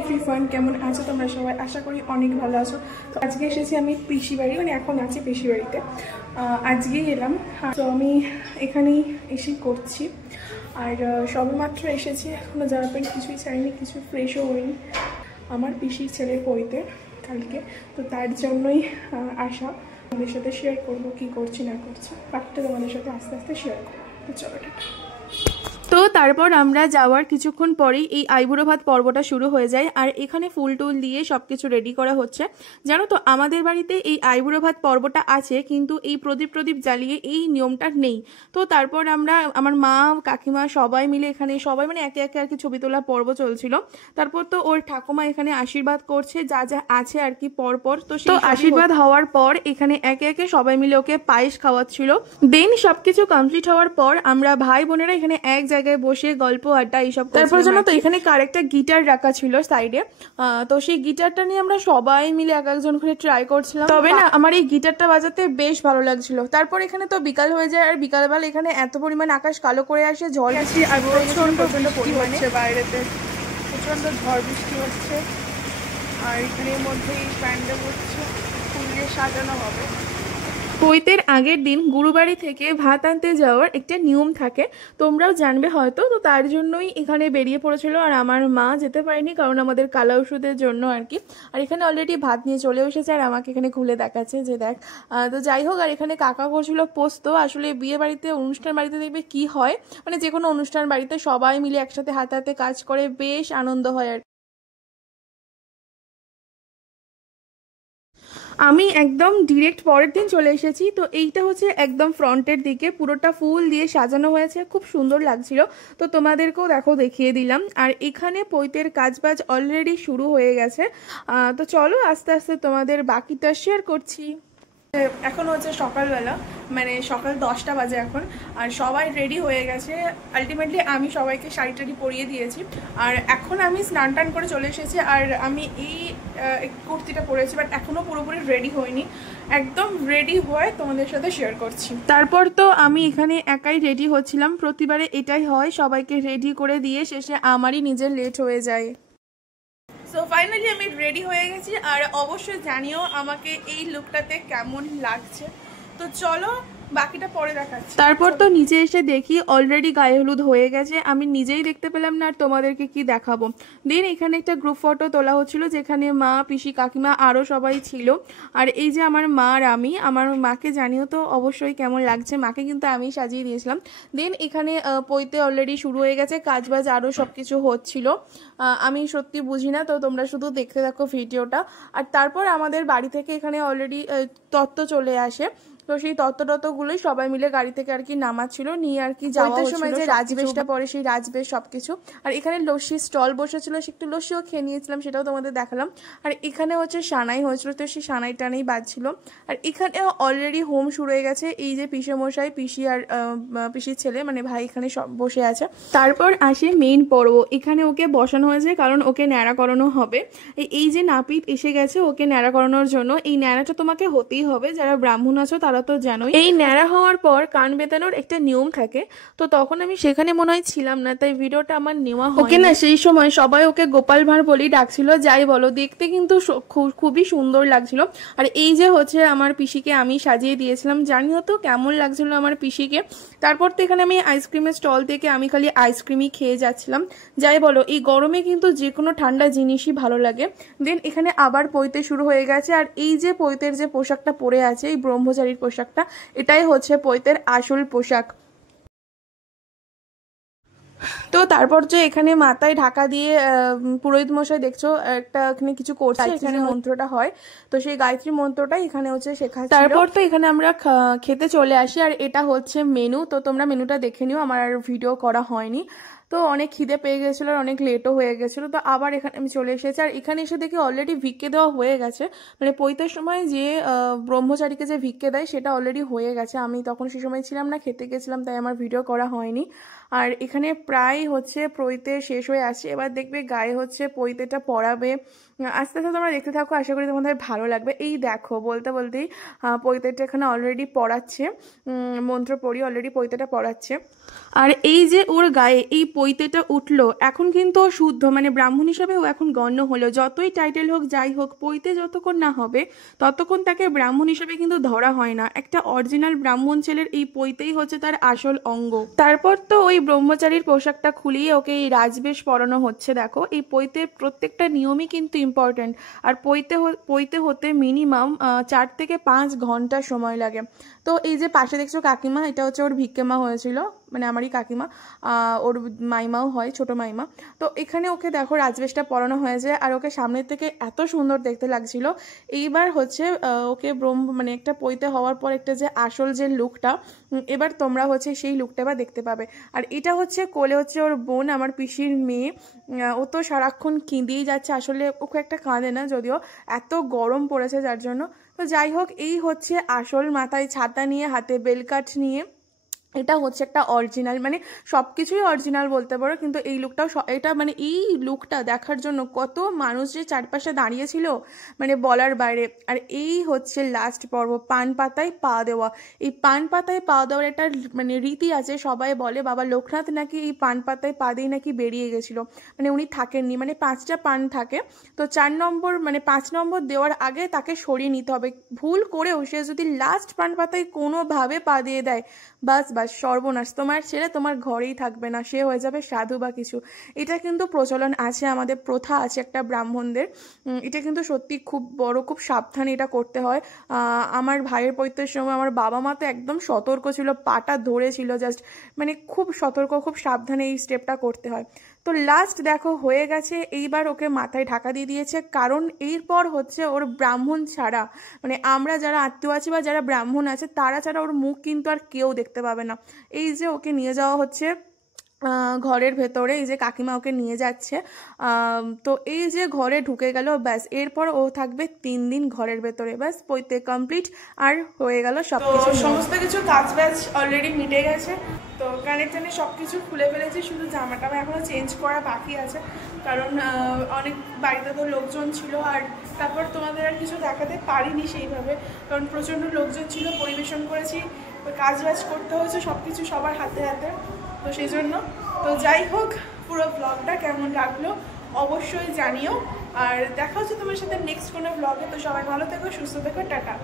Everyone, কেমন আছো তোমরা সবাই? আশা করি অনেক ভালো আছো। তো আজকে এসেছি আমি পিসি বাড়ি, মানে এখন আছি পিসি বাড়িতে। আজকেই এলাম। তো আমি এখানেই এসে করছি। আর সবেমাত্র এসেছি, এখনও জামা প্যান্ট কিছুই ছাড়িনি, কিছু ফ্রেশও হয়নি। আমার পিসির ছেলের পইতে কালকে, তো তার জন্যই আসা। তোমাদের সাথে শেয়ার করবো কী করছি না করছি, বাকিটা তোমাদের সাথে আস্তে আস্তে শেয়ার করবো। তো চলো টাটা। তো তারপর আমরা যাওয়ার কিছুক্ষণ পরেই এই আইবুড়ো ভাত পর্বটা শুরু হয়ে যায়। আর এখানে ফুল টুল দিয়ে সব কিছু রেডি করা হচ্ছে। জানো তো, আমাদের বাড়িতে এই আইবুড়ো ভাত পর্বটা আছে, কিন্তু এই প্রদীপ জ্বালিয়ে এই নিয়মটা নেই। তো তারপর আমরা, আমার মা কাকিমা সবাই মিলে এখানে, সবাই মানে একে একে আর কি ছবি তোলা পর্ব চলছিল। তারপর তো ওর ঠাকুমা এখানে আশীর্বাদ করছে যা যা আছে আর কি পরপর। তো সেই আশীর্বাদ হওয়ার পর এখানে একে একে সবাই মিলে ওকে পায়েস খাওয়াচ্ছিল। দেন সবকিছু কমপ্লিট হওয়ার পর আমরা ভাই বোনেরা এখানে এক জায়গায় বসে গল্প আড্ডা এইসব। তারপর জানো তো, এখানে কারেক্টটা গিটার রাখা ছিল সাইডে। তো সেই গিটারটা নিয়ে আমরা সবাই মিলে এক একজন করে ট্রাই করছিলাম। তবে না, আমার এই গিটারটা বাজাতে বেশ ভালো লাগছিল। তারপর এখানে তো বিকাল হয়ে যায়, আর বিকালবেলা এখানে এত পরিমাণ আকাশ কালো করে আসে, ঝড় বৃষ্টি আর প্রচন্ড পরিমাণে বাইরেতে প্রচন্ড ঝড় বৃষ্টি হচ্ছে। আর এখানের মধ্যেই প্যান্ডেল হচ্ছে, ফুল দিয়ে সাজানো হবে। পৈতের আগের দিন গুরুবাড়ি থেকে ভাত আনতে যাওয়ার একটা নিয়ম থাকে, তোমরাও জানবে হয়তো। তো তার জন্যই এখানে বেরিয়ে পড়েছিল, আর আমার মা যেতে পারেনি কারণ আমাদের কালা ওষুধের জন্য আর কি। আর এখানে অলরেডি ভাত নিয়ে চলে এসেছে, আর আমাকে এখানে খুলে দেখাচ্ছে যে দেখ। তো যাই হোক, আর এখানে কাকা করছিল পোস্ত। আসলে বিয়ে বাড়িতে, অনুষ্ঠান বাড়িতে দেখবে কি হয়, মানে যে কোনো অনুষ্ঠান বাড়িতে সবাই মিলে একসাথে হাতে হাতে কাজ করে বেশ আনন্দ হয় আর। আমি একদম ডিরেক্ট পরের দিন চলে এসেছি। তো এইটা হচ্ছে একদম ফ্রন্টের দিকে, পুরোটা ফুল দিয়ে সাজানো হয়েছে, খুব সুন্দর লাগছিল। তো তোমাদেরকেও দেখো দেখিয়ে দিলাম। আর এখানে পৈতের কাজবাজ অলরেডি শুরু হয়ে গেছে। তো চলো আস্তে আস্তে তোমাদের বাকিটা শেয়ার করছি। এখন হচ্ছে সকালবেলা, মানে সকাল 10টা বাজে এখন। আর সবাই রেডি হয়ে গেছে। আলটিমেটলি আমি সবাইকে শাড়ি টাড়ি পরিয়ে দিয়েছি। আর এখন আমি স্নান টান করে চলে এসেছি। আর আমি এই কুর্তিটা পরেছি, বাট এখনও পুরোপুরি রেডি হয়নি। একদম রেডি হয়ে তোমাদের সাথে শেয়ার করছি। তারপর তো আমি এখানে একাই রেডি হচ্ছিলাম। প্রতিবারে এটাই হয়, সবাইকে রেডি করে দিয়ে শেষে আমারই নিজের লেট হয়ে যায়। সো ফাইনালি আমি রেডি হয়ে গেছি। আর অবশ্যই জানিও আমাকে এই লুকটাতে কেমন লাগছে। তো চলো বাকিটা পরে দেখাচ্ছি। তারপর তো নিচে এসে দেখি অলরেডি গায়ে হলুদ হয়ে গেছে। আমি নিজেই দেখতে পেলাম না, আর তোমাদেরকে কি দেখাবো। দেন এখানে একটা গ্রুপ ফটো তোলা হচ্ছিল, যেখানে মা, পিসি, কাকিমা আরও সবাই ছিল। আর এই যে আমার মা আর আমি, আমার মাকে জানিও তো অবশ্যই কেমন লাগছে। মাকে কিন্তু আমি সাজিয়ে দিয়েছিলাম। দেন এখানে পৈতে অলরেডি শুরু হয়ে গেছে, কাজবাজ আরও সব কিছু হচ্ছিল। আমি সত্যি বুঝি না, তো তোমরা শুধু দেখতে থাকো ভিডিওটা। আর তারপর আমাদের বাড়ি থেকে এখানে অলরেডি তত্ত্ব চলে আসে। তো সেই তত্ত্বগুলোই সবাই মিলে গাড়ি থেকে আর কি নামাচ্ছিল, নিয়ে আর কি যাওয়ার সময় যে রাজবেশটা পরে সেই রাজবেশ সবকিছু। আর এখানে লস্যি স্টল বসেছিল, সে একটু লস্যিও খেয়ে নিয়েছিলাম, সেটাও তোমাদের দেখালাম। আর এখানে হচ্ছে সানাই হয়েছিল, তো সেই সানাই টানাই বাজছিল। আর এখানে অলরেডি হোম শুরু হয়ে গেছে। এই যে পিসেমশাই, পিসি আর পিসির ছেলে মানে ভাই এখানে সব বসে আছে। তারপর আসে মেইন পর্ব। এখানে ওকে বসানো হয়েছে কারণ ওকে ন্যাড়া করানো হবে। এই যে নাপিত এসে গেছে ওকে ন্যাড়া করানোর জন্য। এই ন্যাড়াটা তোমাকে হতেই হবে, যারা ব্রাহ্মণ আছো তারা তো জানোই। এই ন্যাড়া হওয়ার পর কান বেঁধানোর একটা নিয়ম থাকে। তো তখন আমি সেখানে মনে হয় ছিলাম না, তাই ভিডিওটা আমার নেওয়া হয়। ওকে না, সেই সময় সবাই ওকে গোপাল ভাঁড় বলেই ডাকছিল। যাই বলো, দেখতে কিন্তু খুবই সুন্দর লাগছিল। আর এই যে হচ্ছে আমার পিসিকে আমি সাজিয়ে দিয়েছিলাম, জানিও তো কেমন লাগছিল আমার পিসিকে। তারপর তো এখানে আমি আইসক্রিমের স্টল থেকে আমি খালি আইসক্রিমই খেয়ে যাচ্ছিলাম। যাই বলো, এই গরমে কিন্তু যে কোনো ঠান্ডা জিনিসই ভালো লাগে। দেন এখানে আবার পৈতে শুরু হয়ে গেছে। আর এই যে পৈতের যে পোশাকটা পরে আছে, এই ব্রহ্মচারীর পোশাকটা, এটাই হচ্ছে পৈতের আসল পোশাক। তো তারপর যে এখানে মাথায় ঢাকা দিয়ে পুরোহিত মশাই দেখছো একটা এখানে কিছু করছে, এখানে মন্ত্রটা হয়। তো সেই গায়ত্রী মন্ত্রটা এখানে হচ্ছে শেখা। তারপর তো এখানে আমরা খেতে চলে আসি। আর এটা হচ্ছে মেনু। তো তোমরা মেনুটা দেখে নিও, আমার আর ভিডিও করা হয়নি। তো অনেক খিদে পেয়ে গেছিলো আর অনেক লেটও হয়ে গেছিলো। তো আবার এখানে আমি চলে এসেছি। আর এখানে এসে দেখি অলরেডি ভিক্ষে দেওয়া হয়ে গেছে, মানে পৈতের সময় যে ব্রহ্মচারীকে যে ভিক্ষে দেয় সেটা অলরেডি হয়ে গেছে। আমি তখন সে সময় ছিলাম না, খেতে গেছিলাম, তাই আমার ভিডিও করা হয়নি। আর এখানে প্রায় হচ্ছে পৈতে শেষ হয়ে আসছে। এবার দেখবে গায়ে হচ্ছে পৈতেটা পরাবে। আস্তে আস্তে তোমরা দেখতে থাকো, আশা করি তোমাদের ভালো লাগবে। এই দেখো বলতে বলতেই পৈতেটা এখানে অলরেডি পড়াচ্ছে, মন্ত্র পড়ি অলরেডি পৈতেটা পড়াচ্ছে। আর এই যে ওর গায়ে এই পৈতেটা উঠলো, এখন কিন্তু ও শুদ্ধ, মানে ব্রাহ্মণ হিসাবে ও এখন গণ্য হলো। যতই টাইটেল হোক যাই হোক, পৈতে যতক্ষণ না হবে ততক্ষণ তাকে ব্রাহ্মণ হিসাবে কিন্তু ধরা হয় না। একটা অরিজিনাল ব্রাহ্মণ ছেলের এই পৈতেই হচ্ছে তার আসল অঙ্গ। তারপর তো ওই ব্রহ্মচারীর পোশাকটা খুলিয়ে ওকে এই রাজবেশ পরানো হচ্ছে। দেখো এই পৈতের প্রত্যেকটা নিয়মই কিন্তু ইম্পর্ট্যান্ট। আর পৈতে হতে মিনিমাম 4 থেকে 5 ঘন্টা সময় লাগে। তো এই যে পাশে দেখছো কাকিমা, এটা হচ্ছে ওর ভিক্ষেমা হয়েছিল, মানে আমারই কাকিমা, ওর মাইমাও হয়, ছোট মাইমা। তো এখানে ওকে দেখো রাজবেশটা পরানো হয়েছে, আর ওকে সামনের থেকে এত সুন্দর দেখতে লাগছিল। এইবার হচ্ছে ওকে মানে একটা পৈতে হওয়ার পর একটা যে আসল যে লুকটা, এবার তোমরা হচ্ছে সেই লুকটা এবার দেখতে পাবে। আর এটা হচ্ছে কোলে হচ্ছে ওর বোন, আমার পিসির মেয়ে। ও তো সারাক্ষণ কেঁদেই যাচ্ছে, আসলে ওকে একটা কাঁদে না যদিও, এত গরম পড়েছে যার জন্য। তো যাই হোক, এই হচ্ছে আসল, মাথায় ছাতা নিয়ে, হাতে বেলকাঠ নিয়ে, এটা হচ্ছে একটা অরিজিনাল, মানে সব কিছুই অরিজিনাল বলতে পারো। কিন্তু এই লুকটাও, এটা মানে এই লুকটা দেখার জন্য কত মানুষ যে চারপাশে দাঁড়িয়েছিল, মানে বলার বাইরে। আর এই হচ্ছে লাস্ট পর্ব, পান পাতায় পা দেওয়া। এই পান পাতায় পা দেওয়ার একটা মানে রীতি আছে। সবাই বলে বাবা লোকনাথ নাকি এই পান পাতায় পা দিয়ে নাকি বেরিয়ে গেছিলো, মানে উনি থাকেননি, মানে 5টা পান থাকে। তো 4 নম্বর মানে 5 নম্বর দেওয়ার আগে তাকে সরিয়ে নিতে হবে। ভুল করেও সে যদি লাস্ট পান পাতায় কোনোভাবে পা দিয়ে দেয়, বাস বাস সর্বনাশ, তোমার ছেলে তোমার ঘরেই থাকবে না, সে হয়ে যাবে সাধু বা কিছু। এটা কিন্তু প্রচলন আছে, আমাদের প্রথা আছে একটা ব্রাহ্মণদের। এটা কিন্তু সত্যি খুব বড়, খুব সাবধানে এটা করতে হয়। আমার ভাইয়ের পৈতের সময় আমার বাবা মা তো একদম সতর্ক ছিল, পাটা ধরেছিল জাস্ট, মানে খুব সতর্ক, খুব সাবধানে এই স্টেপটা করতে হয়। তো লাস্ট দেখো হয়ে গেছে। এইবার ওকে মাথায় ঢাকা দিয়ে দিয়েছে, কারণ এরপর হচ্ছে ওর ব্রাহ্মণ ছাড়া, মানে আমরা যারা আত্মীয় আছি বা যারা ব্রাহ্মণ আছে তারা ছাড়া ওর মুখ কিন্তু আর কেউ দেখতে পাবে না। এই যে ওকে নিয়ে যাওয়া হচ্ছে ঘরের ভেতরে, এই যে কাকিমা ওকে নিয়ে যাচ্ছে। তো এই যে ঘরে ঢুকে গেল, ব্যাস এরপর ও থাকবে 3 দিন ঘরের ভেতরে, ব্যাস পৈতে কমপ্লিট, আর হয়ে গেল সব কিছু। সমস্ত কিছু কাজ ব্যাচ অলরেডি মিটে গেছে। তো কানের টানে সব কিছু খুলে ফেলেছি, শুধু জামাটা আমার এখনও চেঞ্জ করা বাকি আছে, কারণ অনেক বাড়িতে তো লোকজন ছিল। আর তারপর তোমাদের আর কিছু দেখাতে পারিনি সেইভাবে, কারণ প্রচণ্ড লোকজন ছিল, পরিবেশন করেছি, কাজ বাজ করতে হয়েছে সব কিছু সবার হাতে হাতে, তো সেই জন্য। তো যাই হোক, পুরো ব্লগটা কেমন লাগলো অবশ্যই জানিও, আর দেখা হচ্ছে তোমার সাথে নেক্সট কোনো ব্লগে। তো সবাই ভালো থেকো, সুস্থ থেকো, টাটা।